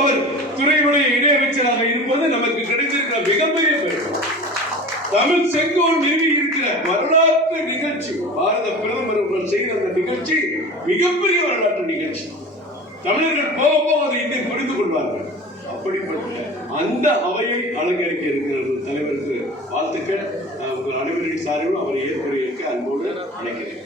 அவர் துறையுடைய இணையமைச்சராக இருப்பது நமக்கு கிடைத்திருக்கிற மிகப்பெரிய பெருமை. தமிழ் செங்கோல் நிறுவி இருக்கிற வரலாற்று நிகழ்ச்சி, பாரத பிரதமர் அவர்கள் செய்த அந்த நிகழ்ச்சி மிகப்பெரிய வரலாற்று நிகழ்ச்சி. தமிழர்கள் போக போக அதை இன்னும் புரிந்து கொள்வார்கள். அப்படிப்பட்ட அந்த அவையை அலங்கரிக்க இருக்கிற தலைவருக்கு வாழ்த்துக்கள். உங்கள் அனைவரின் சார்பிலும் அவரை ஏற்படுத்த அன்போடு அழைக்கிறேன்.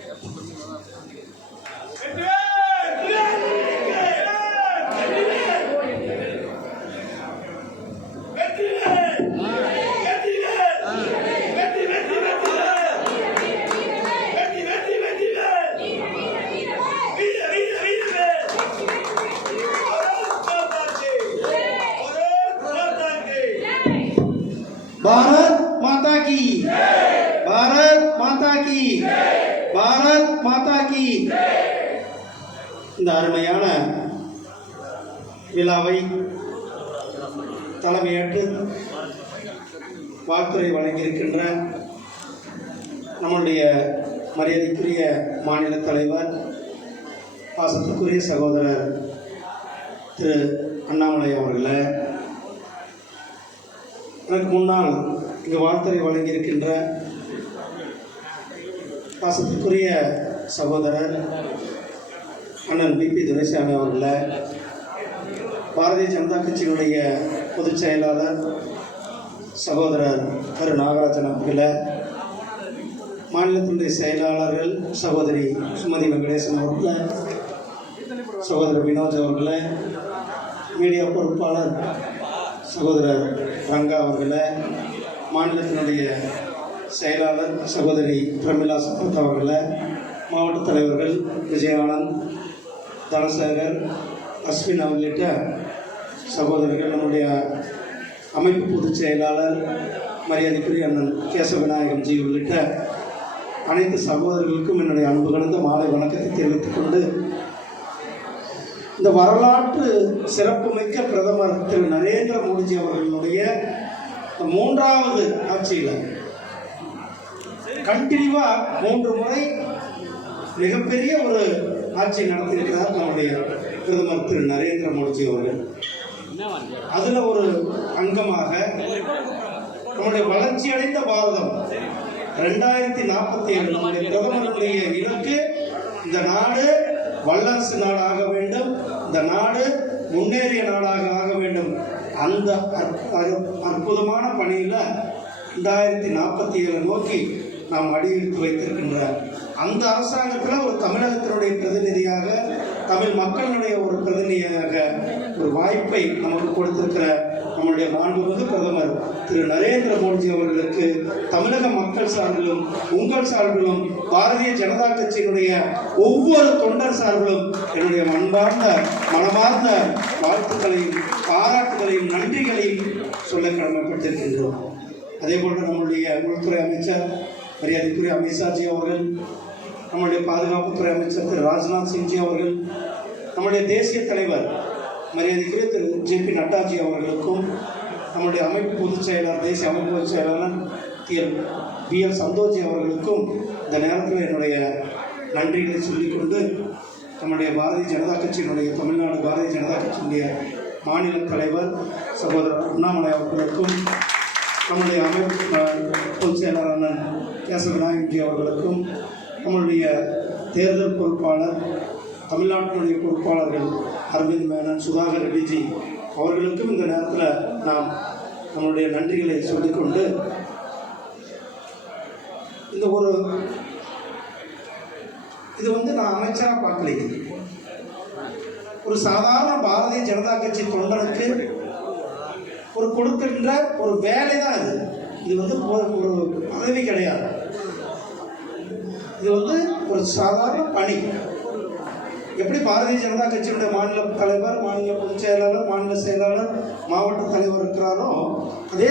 भारत माता की, भारत माता की, भारत माता की. இந்த அருமையான விழாவை தலைமையேற்று வாழ்த்துரை வழங்கியிருக்கின்ற நம்முடைய மரியாதைக்குரிய மாநில தலைவர், பாசத்துக்குரிய சகோதரர் திரு அண்ணாமலை அவர்களே, எனக்கு முன்னால் இங்கு வாழ்த்துரை வழங்கியிருக்கின்ற பாசத்துக்குரிய சகோதரர் அண்ணன் பிபி துரைசாமி அவர்களே, பாரதிய ஜனதா கட்சியினுடைய பொதுச் செயலாளர் சகோதரர் திரு நாகராஜன் அவர்களே, மாநிலத்தினுடைய செயலாளர்கள் சகோதரி சுமதி வெங்கடேசன் அவர்களே, சகோதரர் வினோஜ் அவர்களே, மீடியா பொறுப்பாளர் சகோதரர் ரங்கா அவர்களே, மாநிலத்தினுடைய செயலாளர் சகோதரி பிரமிளா சம்பத் அவர்களே, மாவட்ட தலைவர்கள் விஜயானந்த், தனசேகர், அஸ்வின் உள்ளிட்ட சகோதரர்கள், நம்முடைய அமைப்பு பொதுச் செயலாளர் மரியாதைக்குரிய அண்ணன் கேசவ விநாயகம் ஜி உள்ளிட்ட அனைத்து சகோதரர்களுக்கும் என்னுடைய அன்பு கலந்த மாலை வணக்கத்தை தெரிவித்துக் கொண்டு, இந்த வரலாற்று சிறப்புமிக்க பிரதமர் திரு நரேந்திர மோடிஜி அவர்களுடைய 3வது ஆட்சியில் கண்டினியூவா 3 முறை மிகப்பெரிய ஒரு ஆட்சி நடத்தியிருக்கிறார் நம்முடைய பிரதமர் திரு நரேந்திர மோடிஜி அவர்கள். அதுல ஒரு அங்கமாக நம்முடைய வளர்ச்சி அடைந்த பாரதம் 2047 நம்முடைய பிரதமருடைய இலக்கு, இந்த நாடு வல்லரசு நாடாக வேண்டும், இந்த நாடு முன்னேறிய நாடாக ஆக வேண்டும். அந்த அற்புதமான பணியில் 2047 நோக்கி நாம் அடியெடுத்து வைத்திருக்கின்ற அந்த அரசாங்கத்தில் ஒரு தமிழகத்தினுடைய பிரதிநிதியாக, தமிழ் மக்களுடைய ஒரு பிரதிநிதியாக ஒரு வாய்ப்பை நமக்கு கொடுத்திருக்கிற நம்முடைய மாண்புமிகு பிரதமர் திரு நரேந்திர மோடிஜி அவர்களுக்கு தமிழக மக்கள் சார்பிலும் உங்கள் சார்பிலும் பாரதிய ஜனதா கட்சியினுடைய ஒவ்வொரு தொண்டர் சார்பிலும் என்னுடைய அன்பார்ந்த மனமார்ந்த வாழ்த்துக்களையும் பாராட்டுகளையும் நன்றிகளையும் சொல்ல கடமைப்பட்டிருக்கின்றோம். அதே போன்று நம்முடைய உள்துறை அமைச்சர் மரியாதைக்குரிய அமித்ஷாஜி அவர்கள், நம்முடைய பாதுகாப்புத்துறை அமைச்சர் திரு ராஜ்நாத் சிங்ஜி அவர்கள், நம்முடைய தேசிய தலைவர் மரியாதைக்குரிய திரு ஜே.பி. நட்டாஜி அவர்களுக்கும், நம்முடைய அமைப்பு பொதுச் செயலாளர் தேசிய அமைப்பு பொதுச் செயலாளர் திரு பி.எல். சந்தோஷி அவர்களுக்கும் இந்த நேரத்தில் என்னுடைய நன்றிகளை சொல்லிக்கொண்டு, நம்முடைய பாரதிய ஜனதா கட்சியினுடைய தமிழ்நாடு பாரதிய ஜனதா கட்சியினுடைய மாநில தலைவர் சகோதரர் அண்ணாமலை அவர்களுக்கும், நம்முடைய அமைப்பு பொதுச் செயலாளர் அண்ணன் கேசவ விநாயகி அவர்களுக்கும், நம்முடைய தேர்தல் பொறுப்பாளர் தமிழ்நாட்டினுடைய பொறுப்பாளர்கள் அரவிந்த் மேனன், சுதாகர் ரெட்டிஜி அவர்களுக்கும் இந்த நேரத்தில் நாம் நம்மளுடைய நன்றிகளை சொல்லிக்கொண்டு, இந்த இது நான் அமைச்சராக பார்க்கலைங்க, ஒரு சாதாரண பாரதிய ஜனதா கட்சி தொண்டனுக்கு ஒரு கொடுக்கின்ற ஒரு வேலை தான் இது. இது ஒரு பதவி கிடையாது, இது ஒரு சாதாரண பணி. எப்படி பாரதிய ஜனதா கட்சியுடைய மாநில தலைவர், மாநில பொதுச் செயலாளர், மாநில செயலாளர், மாவட்ட தலைவர் இருக்கிறாரோ அதே